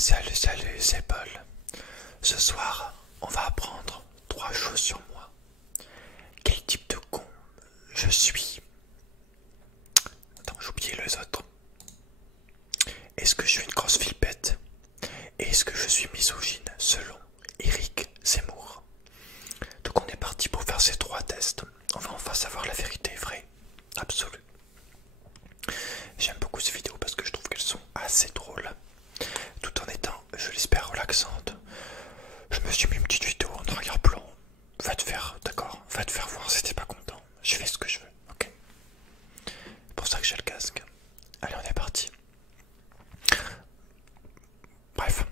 Salut, salut, c'est Paul. Ce soir, on va apprendre 3 choses sur moi. Quel type de con je suis? Attends, j'ai oublié les autres. Est-ce que je suis une grosse filpette? Et est-ce que je suis misogyne selon Éric Zemmour? Donc on est parti pour faire ces 3 tests. On va enfin savoir la vérité vraie, absolue. J'aime beaucoup ces vidéos parce que je trouve qu'elles sont assez drôles, tout en étant, je l'espère, relaxantes. Je me suis mis une petite vidéo en arrière-plan. Va te faire, d'accord, va te faire voir si t'es pas content. Je fais ce que je veux, ok? C'est pour ça que j'ai le casque. Allez, on est parti. Bref.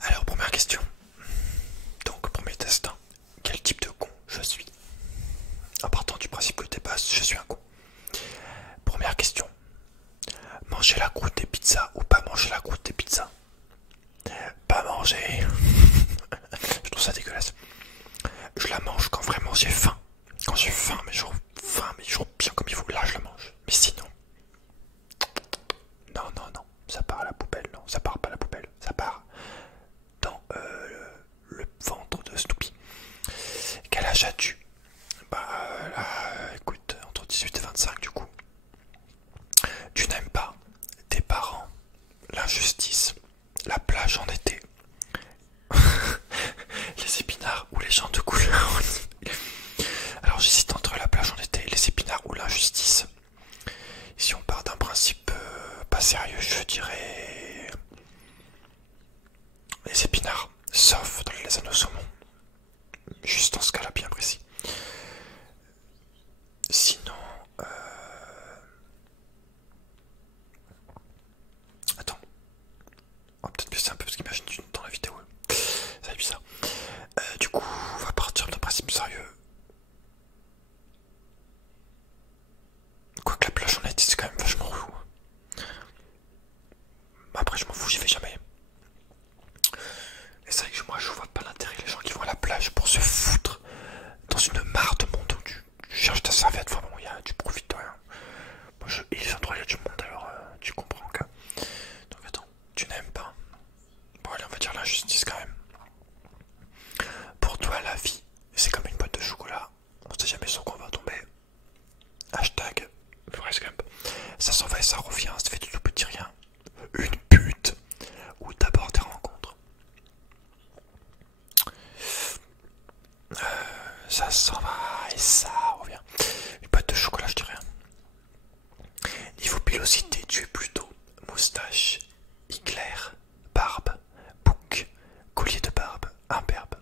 Alors, première question. Donc, premier test. Quel type de con je suis? En partant du principe que t'es basse, je suis un con. Première question. Manger la croûte des pizzas ou pas manger la croûte des pizzas? Pas manger. Je trouve ça dégueulasse. Je la mange quand vraiment j'ai faim. Quand j'ai faim, mais genre faim, mais genre bien comme il faut, là je la mange. Mais sinon, non, non, non, ça part à la poubelle, non, ça part pas à la poubelle, ça part dans le ventre de Snoopy. Quel âge as-tu? Bah là, écoute, entre 18 et 25 du coup. Tu n'aimes pas tes parents, l'injustice, la plage en été, les épinards ou les gens de couleur. Alors j'hésite entre la plage en été, les épinards ou l'injustice. Si on part d'un principe pas sérieux, je dirais les épinards, sauf dans les anneaux saumon. Juste dans ce cas-là bien précis. Sinon, attends, on va peut-être baisser un peu parce qu'imagine dans la vidéo, ça va être bizarre. Du coup, on va partir d'un principe sérieux. Quoique la plage en été, c'est quand même vachement fou. Après, je m'en fous, j'y vais jamais. Et c'est vrai que moi, je vois pas l'intérêt, les gens qui vont à la plage pour se foutre dans une mare de monde où tu cherches ta serviette, vraiment, tu profites de rien. Moi, je hais les endroits où il y a du monde, alors tu comprends que. Donc, attends, tu n'aimes pas. Bon, allez, on va dire l'injustice quand même. Pour toi, la vie, c'est comme une boîte de chocolat. On sait jamais sur quoi on va tomber. Hashtag Forrest Gump. Ça s'en va et ça revient, ça fait du tout petit rien. Une pute. Ou d'abord des rencontres. Ça s'en va et ça revient. Une boîte de chocolat, je dirais. Niveau pilosité, tu es plutôt moustache, éclair, barbe, bouc, collier de barbe, imberbe.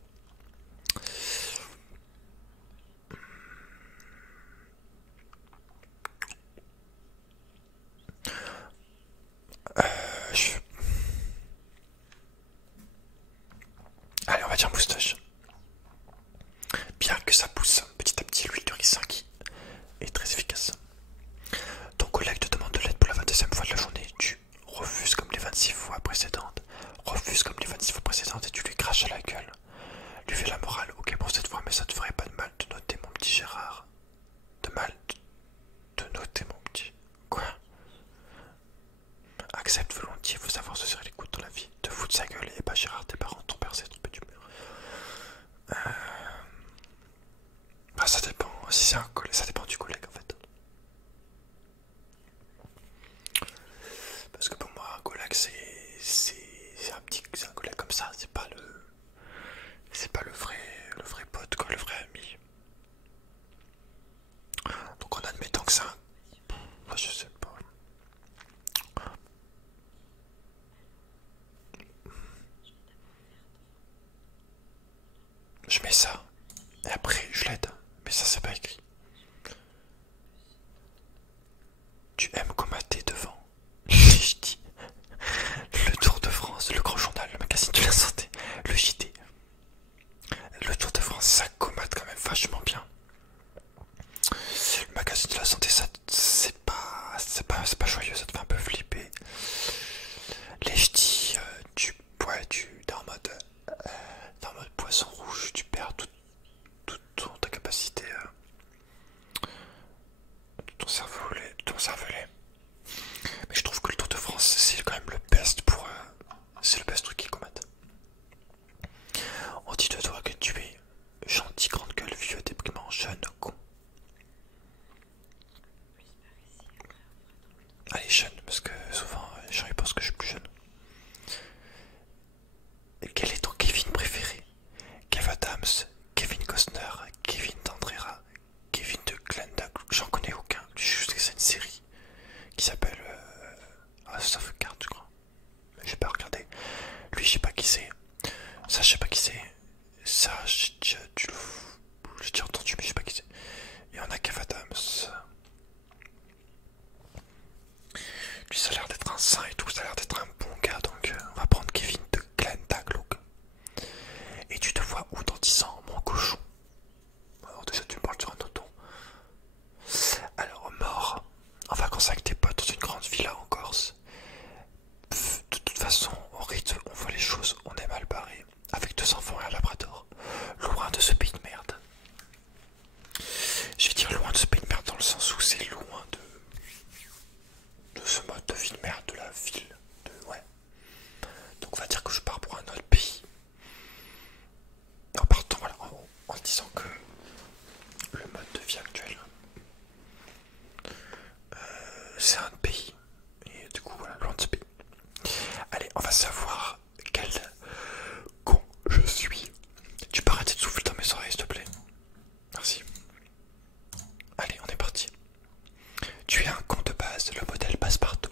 Je... Allez, on va dire moustache. Bien que ça pousse petit à petit l'huile de ricin qui est très efficace. Ton collègue te demande de l'aide pour la 22e fois de la journée. Tu refuses comme les 26 fois précédentes. Refuses comme les 26 fois précédentes et tu lui craches à la gueule. Lui fais la morale. Ok pour cette fois, mais ça te ferait pas de mal de noter mon petit Gérard. De mal de noter mon petit. Quoi? Accepte volontiers, faut savoir se serrer les coudes dans la vie. Te fous de sa gueule et pas Gérard, tes parents, ton père c'est trompé d'humeur. Bah ça dépend, si c'est un collègue, ça dépend du collègue en fait. Parce que pour moi un collègue c'est un collègue comme ça, c'est pas le vrai pote quoi, le vrai ami. Donc en admettant que c'est un... Bah, je sais pas. Je mets ça et après je l'aide, mais ça c'est pas écrit. Tu aimes commenter devant je dis le Tour de France, le Grand Journal, le magazine de la santé, le JT. Le Tour de France, ça comate quand même vachement bien. Le magazine de la santé, ça c'est pas joyeux, ça te fait un peu flipper. Les ch'tis, t'es en mode poisson rouge, tu perds qui c'est. Ça, je sais pas qui c'est. Ça, j'ai déjà entendu, mais je sais pas qui c'est. Et on a Kev Adams. Lui, ça a l'air d'être un saint et tout, ça a l'air d'être un bon gars, donc on va prendre Kevin de Glenn Taglook. Et tu te vois où dans 10 ans, mon cochon? Alors déjà, tu me parles sur un autre ton. Alors, mort, en vacances avec tes potes dans une grande villa en Corse. Pff, de toute façon, on rythme, on voit les choses, on est mal barré. Avec 2 enfants et un labrador. Loin de ce pays de merde. Je vais dire loin de ce pays de merde dans le sens où c'est loin de ce mode de vie de merde de la ville. Ouais. Donc on va dire que je pars pour un autre pays. En partant, voilà, en disant que le mode de vie actuel, c'est un pays. Et du coup, voilà, loin de ce pays. Allez, on va savoir quel con je suis. Tu peux arrêter de souffler dans mes oreilles, s'il te plaît. Merci. Allez, on est parti. Tu es un con de base, le modèle passe-partout.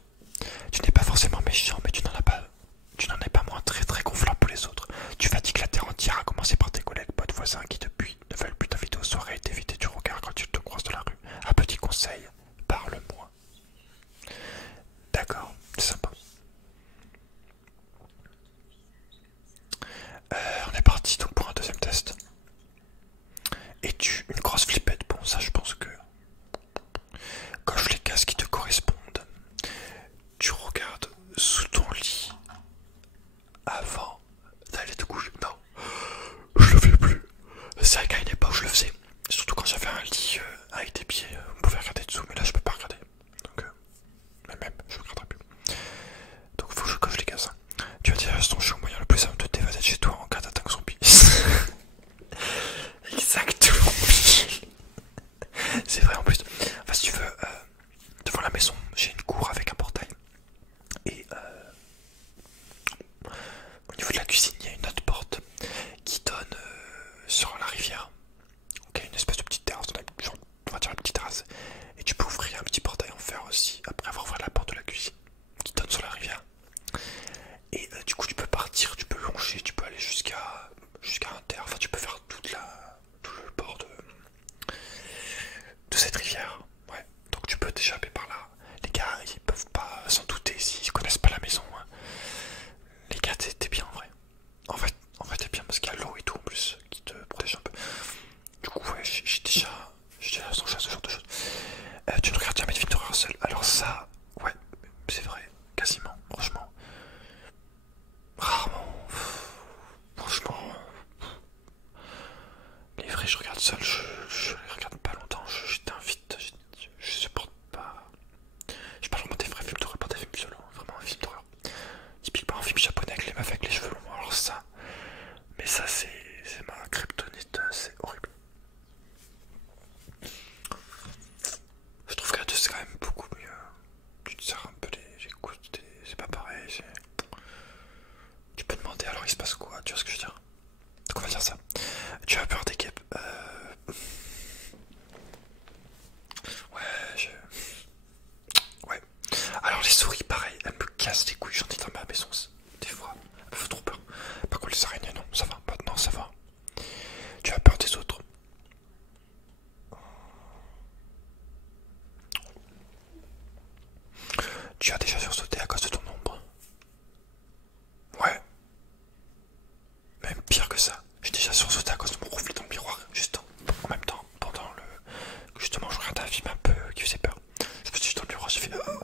Tu n'es pas forcément méchant, mais tu n'en es pas moins très très gonflant pour les autres. Tu fatigues la terre entière, à commencer par tes collègues potes voisins qui depuis ne veulent plus t'inviter aux soirées et t'éviter du regard quand tu te croises dans la rue. Un petit conseil, parle moins. D'accord, c'est sympa. On est parti donc pour un deuxième test. Es-tu une grosse flippette? Bon, ça je pense que coche les cases qui te correspondent. Tu regardes sous ton lit avant d'aller te coucher. Non, je le fais plus. C'est vrai qu'à une époque je le faisais. Surtout quand j'avais un lit avec des pieds, on pouvait regarder dessous, mais là je peux pas regarder. Donc, mais même, je regarderai plus. Donc faut que je coche les cases. Tu as déjà ton jeu moyen le plus simple de t'évader de chez toi en cas d'attaque zombie. Exactement. C'est vrai en plus. Enfin, si tu veux, devant la maison, j'ai une cour avec un portail. Et au niveau de la cuisine, il y a une autre porte qui donne sur la rivière. Donc il y a une espèce de petite terrasse, on va dire la petite terrasse. Et tu peux ouvrir un petit portail en fer aussi, après avoir ouvert la porte de la cuisine, qui donne sur la rivière. Et du coup tu peux partir, tu peux longer, tu peux aller jusqu'à un terre, enfin tu peux faire tout le bord de cette rivière. Ouais, donc tu peux t'échapper par là. Les gars, ils peuvent pas s'en douter s'ils connaissent pas la maison. Hein. Les gars, t'es bien en vrai. En vrai t'es bien parce qu'il y a l'eau et tout en plus qui te protège un peu. Du coup, ouais, j'ai déjà songé à ce genre de choses. Tu ne regardes jamais de films d'horreur seul. Alors ça, ouais, c'est vrai, quasiment, franchement. Rarement. Franchement. Les vrais, je regarde seul, je les regarde pas longtemps, je t'invite, je supporte pas. Je parle vraiment des vrais films d'horreur, pas des films violents, vraiment un film d'horreur. Typiquement un film japonais avec les meufs avec les cheveux longs, alors ça. Mais ça, c'est ma kryptonite, c'est horrible. Je trouve qu'à deux, c'est quand même beaucoup mieux. Tu te sers un peu les coudes, c'est pas pareil. Tu peux demander alors il se passe quoi, tu vois ce que je veux dire? Donc on va dire ça. Tu as peur des guêpes? Ouais. Alors les souris, pareil, elles me cassent les couilles. J'en ai dans ma maison des fois. Elles me font trop peur. Par contre les araignées, non, ça va. Non, ça va. Tu as peur des autres? Tu as déjà sursauté à cause de ton ombre? Ouais. Même pire que ça. J'ai déjà sursauté à cause de mon reflet dans le miroir, juste en même temps, pendant justement, je regardais un film un peu qui faisait peur. Je me suis vu dans le miroir, j'ai fait vraiment.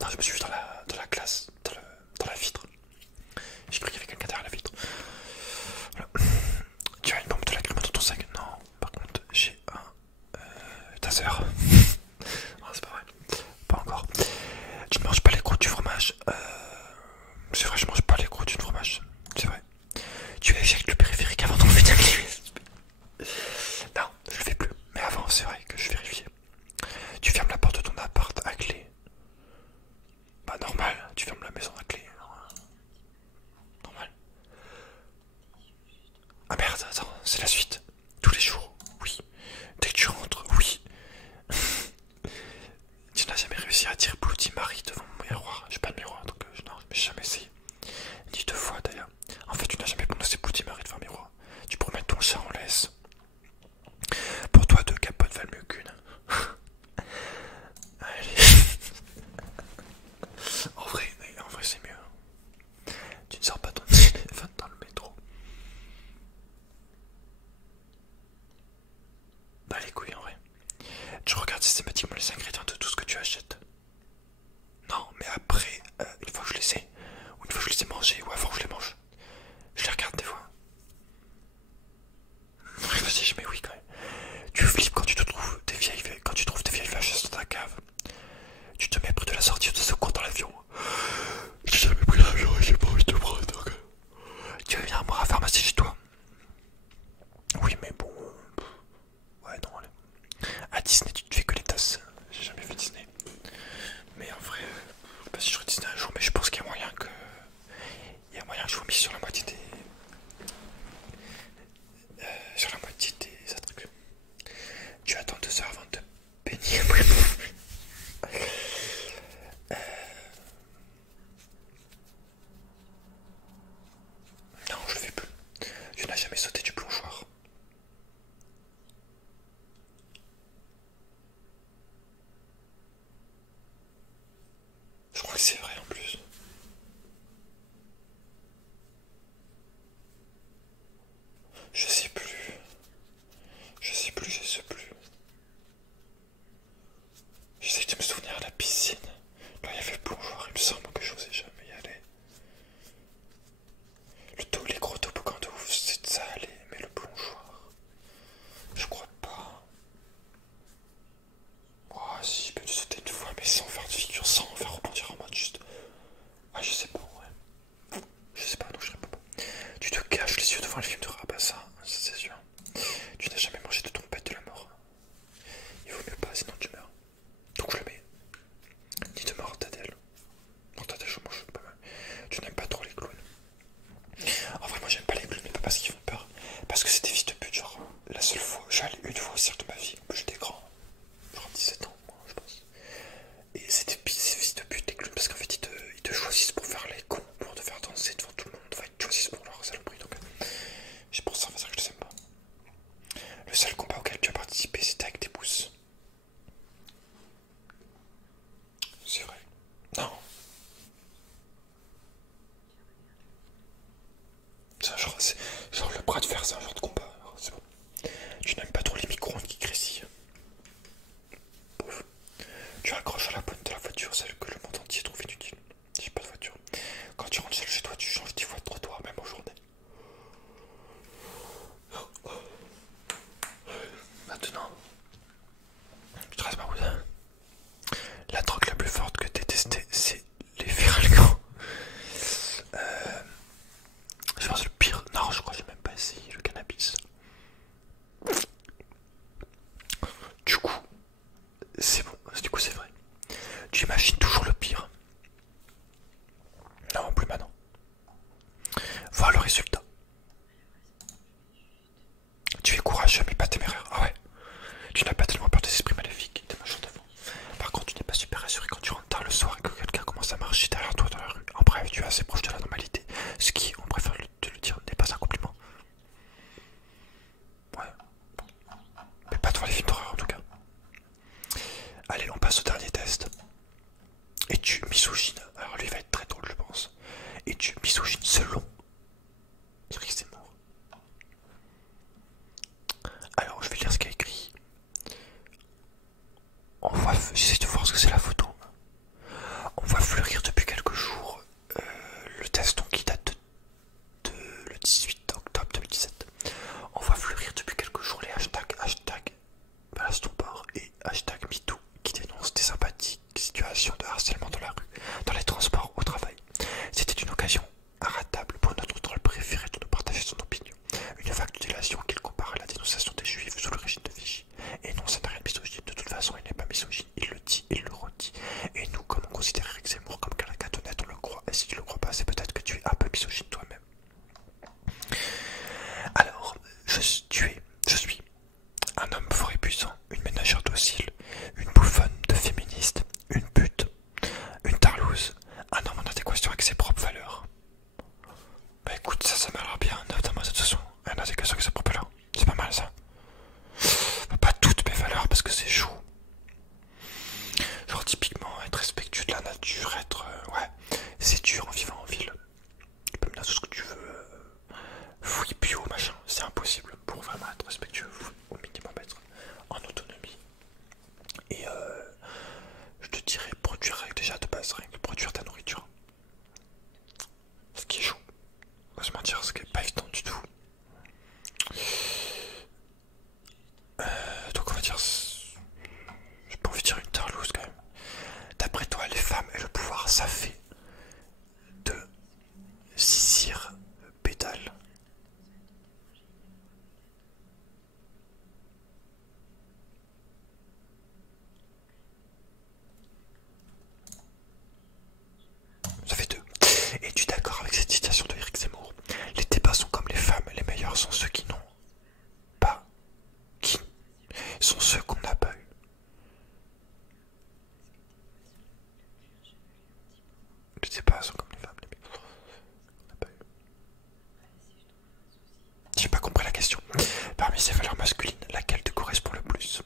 Non, je me suis vu dans la glace, dans la vitre. J'ai cru qu'il y avait quelqu'un derrière la vitre. Voilà. Tu as une bombe de lacrymo dans ton sac? Non, par contre, j'ai un taser. Oh, c'est pas vrai. Pas encore. Tu ne manges pas les croûtes du fromage? C'est vrai, je mange pas les croûtes du fromage. C'est vrai. Tu éjectes le périphérique avant d'enlever ta clé USB? Non, je le fais plus. Mais avant, c'est vrai que je vérifiais. Tu fermes la porte de ton appart à clé? Bah normal, tu fermes la maison à clé. Normal. Ah merde, attends, c'est la suite. Tous les jours, oui. Dès que tu rentres, oui. Tu n'as jamais réussi à dire Bloody Mary devant mon miroir? J'ai pas de miroir, donc non, j'ai jamais essayé. Ni 2 fois bras de fer, c'est un genre de combat. C'est bon. Tu n'aimes pas trop les micro-ondes qui grésillent. Pauvre. Tu raccroches à la bonne de la voiture, celle que le monde entier trouve inutile. J'ai pas de voiture. Quand tu rentres seul chez toi, tu changes 10 fois de trottoir, même en journée. Maintenant, je trace ma route. La drogue la plus forte que t'aies testée, c'est les Feralgans. Je pense le pire. Non, je crois que j'ai même pas essayé le cannabis. Du coup, c'est bon. Du coup, c'est vrai. Tu imagines toujours le pire. Non, plus maintenant. Voir le résultat. Tu es courageux mais pas téméraire. Ah ouais. Tu n'as pas tellement peur des esprits maléfiques et des machins devant. Par contre, tu n'es pas super rassuré quand tu rentres tard le soir et que quelqu'un commence à marcher derrière toi dans la rue. En bref, tu es assez proche de la normalité. Ce qui, on préfère te le dire, n'est pas un compliment. Ouais. Mais pas devant les films d'horreur en tout cas. Allez, on passe au dernier test. Et tu misogynes. Alors lui va être très drôle, je pense. Et tu misogynes selon Eric Zemmour. Alors, je vais lire ce qu'il y a écrit. J'essaie de voir ce que c'est la photo. On voit fleurir depuis quelques jours le test donc, qui date de le 18 octobre 2017. On voit fleurir depuis quelques jours les hashtags Balastoport et hashtag MeToo qui dénoncent des sympathiques situations de harcèlement dans la rue, dans les transports, au travail. C'était une occasion inratable pour notre drôle préféré de nous partager son opinion. Une vague de délation qu'il compare à la dénonciation des juifs sous le régime de Vichy. Et non, ça n'a rien de misogyne. De toute façon, il n'est pas misogyne. Il le dit, il le redit. Et nous, comme on considère Eric Zemmour comme quelqu'un d'honnête, on le croit. Et si tu le crois pas, c'est peut-être que tu es un peu misogyne toi-même. Alors, je suis un homme fort et puissant, une ménagère docile, une bouffonne de féministe, une pute, une tarlouse, un homme en adéquation avec ses propres valeurs. Bah écoute, ça m'a l'air bien, notamment de toute façon, un adéquation avec ses propres valeurs. C'est pas mal ça. Pas toutes mes valeurs parce que c'est chaud. Genre typiquement être respectueux de la nature, ouais, c'est dur en vivant en ville. Tu peux me dire tout ce que tu veux. Fouille bio, machin, c'est impossible pour vraiment être respectueux, au minimum être en autonomie. Et je te dirais produire déjà de base, rien que produire ta nourriture. Ce qui est chaud. On va se mentir, ce qui est pas évident du tout. Donc on va dire, j'ai pas envie de dire une tarlouse quand même. D'après toi, les femmes et le pouvoir, ça fait de Sisir pétale. Ça fait deux. Es-tu d'accord avec cette citation de Eric Zemmour? Les débats sont comme les femmes, les meilleurs sont ceux qui n'ont pas, qui sont ceux qu'on n'a pas eu. Les débats sont comme les femmes, les meilleurs qu'on n'a pas eu. J'ai pas compris la question. Parmi ces valeurs masculines, laquelle te correspond le plus?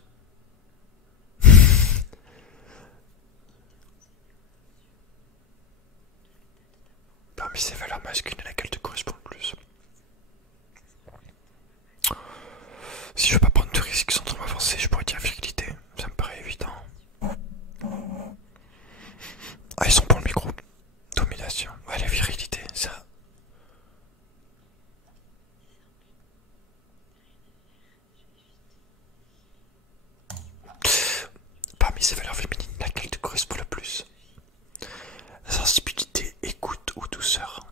Parmi ces valeurs masculines, laquelle te correspond le plus? Si je veux pas prendre de risques sans trop m'avancer, je pourrais dire virilité. Ça me paraît évident. Ah, ils sont pour le micro. Domination. Ouais, la virilité, ça. Parmi ces valeurs féminines, laquelle te correspond le plus? Sensibilité, écoute ou douceur?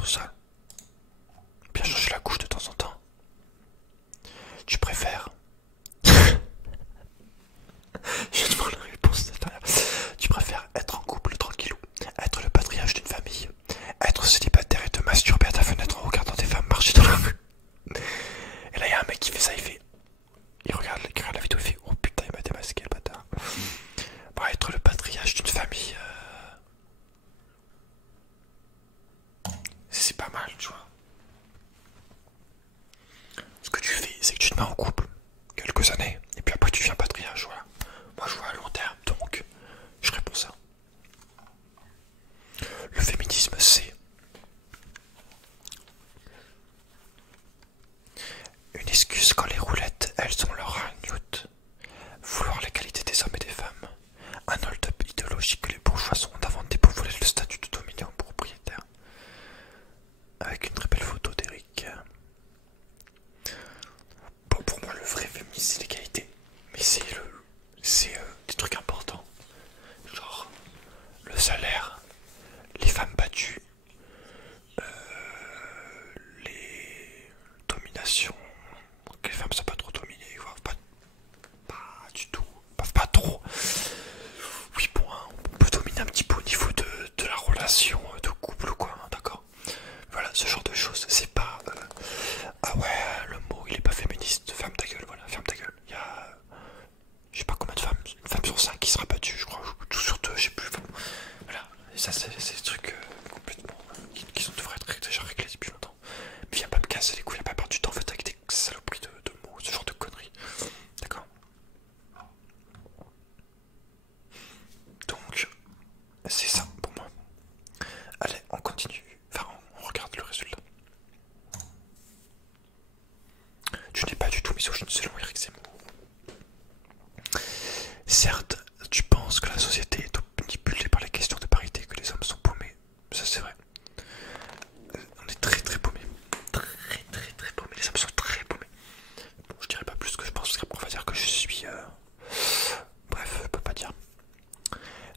trop sale. Bien changer la couche de temps en temps. Tu préfères... Je demande la réponse derrière. Tu préfères être en couple tranquillou, être le patriarche d'une famille, être célibataire et te masturber à ta fenêtre en regardant des femmes marcher dans la rue. Et là il y a un mec qui fait ça, il regarde la vidéo, il fait oh putain il m'a démasqué le bâtard. Bon, être le patriarche d'une famille, c'est pas mal tu vois. Ce que tu fais c'est que tu te mets en couple quelques années et puis après tu deviens patriarche, voilà. Moi je vois à long terme donc je réponds ça. Le féminisme c'est une excuse quand les roulettes elles ont leur newt. Vouloir la qualité des hommes et des femmes. Un hold-up idéologique que les bourgeois sont inventés pour voler le statut de dominant propriétaire. Avec une très belle photo d'Eric. Bon, pour moi le vrai féminisme c'est l'égalité. Mais c'est des trucs importants. Genre le salaire, les femmes battues, les dominations, que les femmes soient pas trop dominées, voire pas du tout, pas trop. Oui bon, hein, on peut dominer un petit peu au niveau de la relation de couple ou quoi, hein, d'accord. Voilà, ce genre de choses, c'est pas... ah ouais, le mot il est pas féministe, ferme ta gueule, voilà, ferme ta gueule. Il y a... je sais pas combien de femmes, une femme sur 5 qui sera battue, je crois, tout sur 2, je sais plus. Enfin, voilà, et ça c'est des trucs complètement... qui devraient être déjà réglés depuis longtemps. Mais viens pas me casser les couilles la plupart du temps en fait avec des saloperies de mots, ce genre de conneries. D'accord. Donc, c'est ça pour moi. Allez, on continue. Enfin, on regarde le résultat. Tu n'es pas du tout misogyne selon Eric Zemmour. Certes, tu penses que la société est manipulée par les questions de parité, que les hommes sont paumés. Ça c'est vrai. On est très très paumés. Très paumés. Les hommes sont très paumés. Bon, je dirais pas plus que je pense, parce qu'on va dire que je suis... bref, je peux pas dire.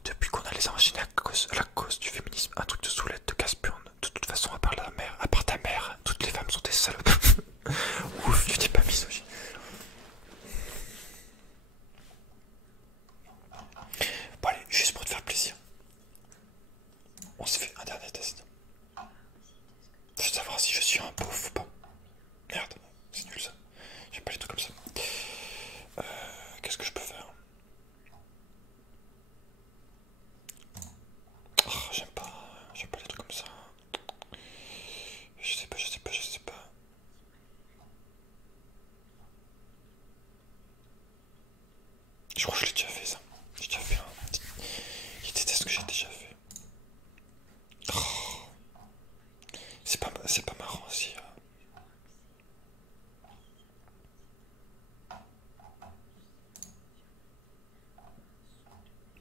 Depuis qu'on a les enchaînés à la cause du féminisme, un truc de soulette, de casse-burne. De toute façon, à part ta mère, toutes les femmes sont des salopes. Ouf, tu n'es pas misogyne. Bon allez, juste pour te faire plaisir. On se fait un dernier test. Je veux savoir si je suis un beauf ou pas. Merde, c'est nul ça. J'aime pas les trucs comme ça. Qu'est-ce que je peux faire? Oh, j'aime pas les trucs comme ça. Je sais pas. Je crois que je l'ai déjà fait ça. J'ai déjà fait un... Il déteste ce que j'ai déjà fait. Oh. C'est pas marrant aussi.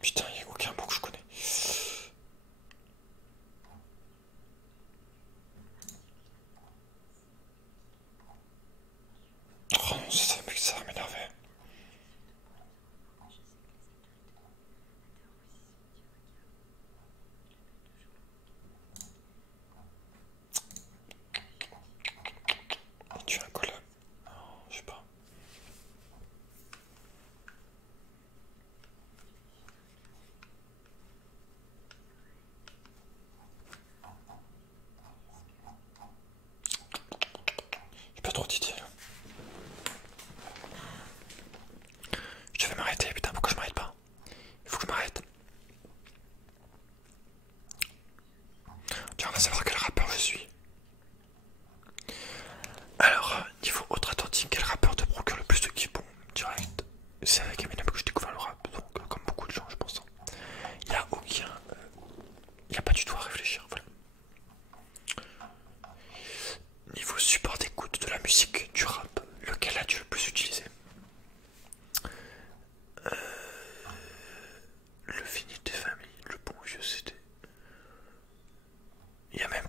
Putain, il n'y a aucun mot que je connais. Oh non, ça va m'énerver. Tu as un collab? Non, je sais pas. J'ai pas trop d'idées là. Je devais m'arrêter, putain, pourquoi je m'arrête pas? Il faut que je m'arrête. Tiens, on va savoir quel rappeur je suis. Alors, niveau outre-Atlantique, quel rappeur te procure le plus de kiff? Bon, direct, c'est avec Eminem que j'ai découvert le rap, donc comme beaucoup de gens, je pense. Il n'y a aucun... il n'y a pas du tout à réfléchir, voilà. Niveau support d'écoute de la musique, du rap, lequel as-tu le plus utilisé? Le fini des familles, le bon vieux CD. Il n'y a même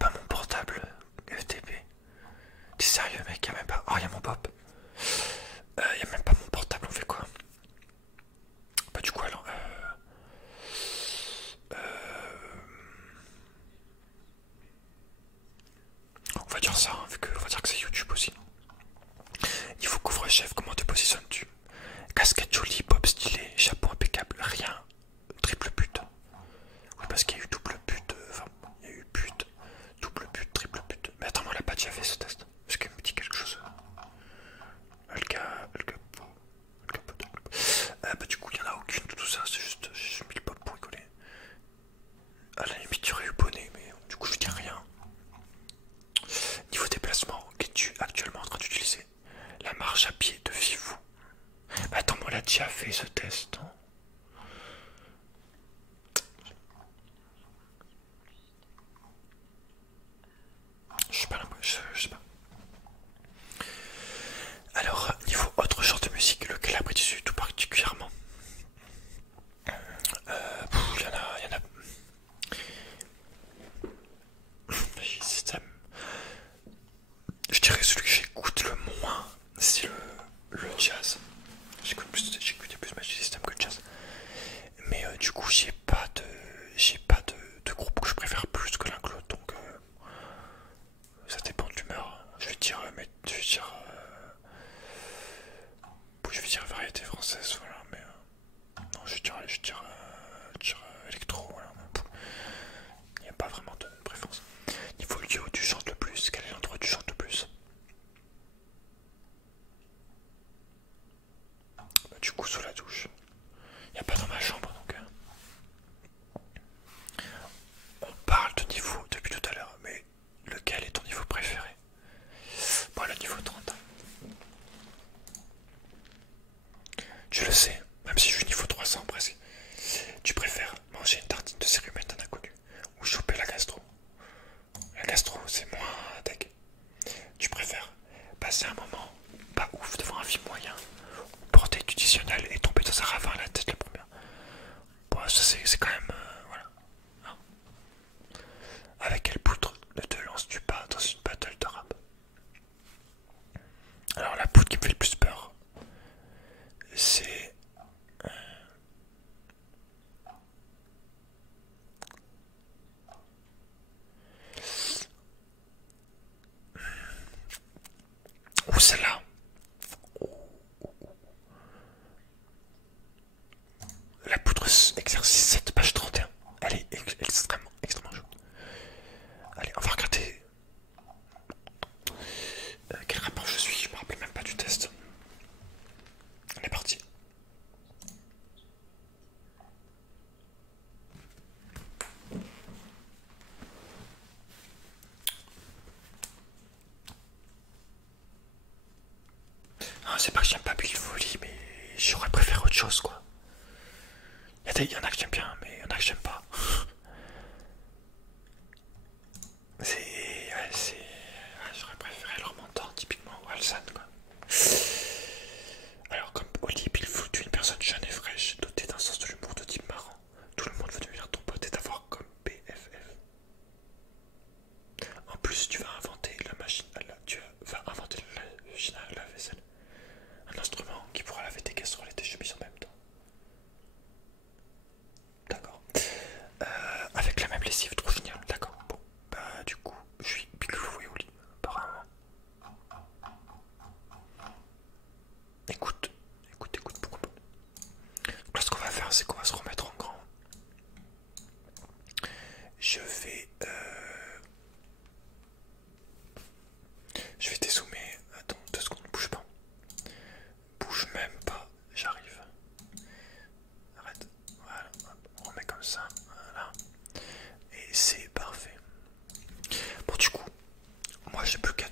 Ou celle-là. La poudre exercice 7, page 31. Elle est extrêmement chaude. Allez, on va regarder. Quel rapport je suis? Je me rappelle même pas du test. On est parti. Ah, c'est pas que j'aime pas Build Volley, mais j'aurais préféré autre chose quoi. Il y en a que j'aime bien, mais il y en a que j'aime pas. J'aurais préféré leur mentor, typiquement, ou Alsan quoi. Alors, comme Oli Build Volley, une personne jeune et fraîche, dotée d'un sens de l'humour de type marrant, tout le monde veut devenir ton pote et t'avoir comme BFF. En plus, tu vas inventer la machine à la machine à la vaisselle. Un instrument qui pourra laver tes casseroles et tes chemises en même temps. D'accord. Avec la même lessive, trop génial. D'accord. Bon, bah du coup, je suis Pilou et Oli, apparemment. Écoute, pourquoi pas. Donc là, ce qu'on va faire, c'est qu'on va se remettre en grand. Je vais dézoomer. Attends, 2 secondes, bouge pas. Bouge même pas, j'arrive. Arrête. Voilà, on remet comme ça. Voilà. Et c'est parfait. Bon, du coup, moi j'ai plus qu'à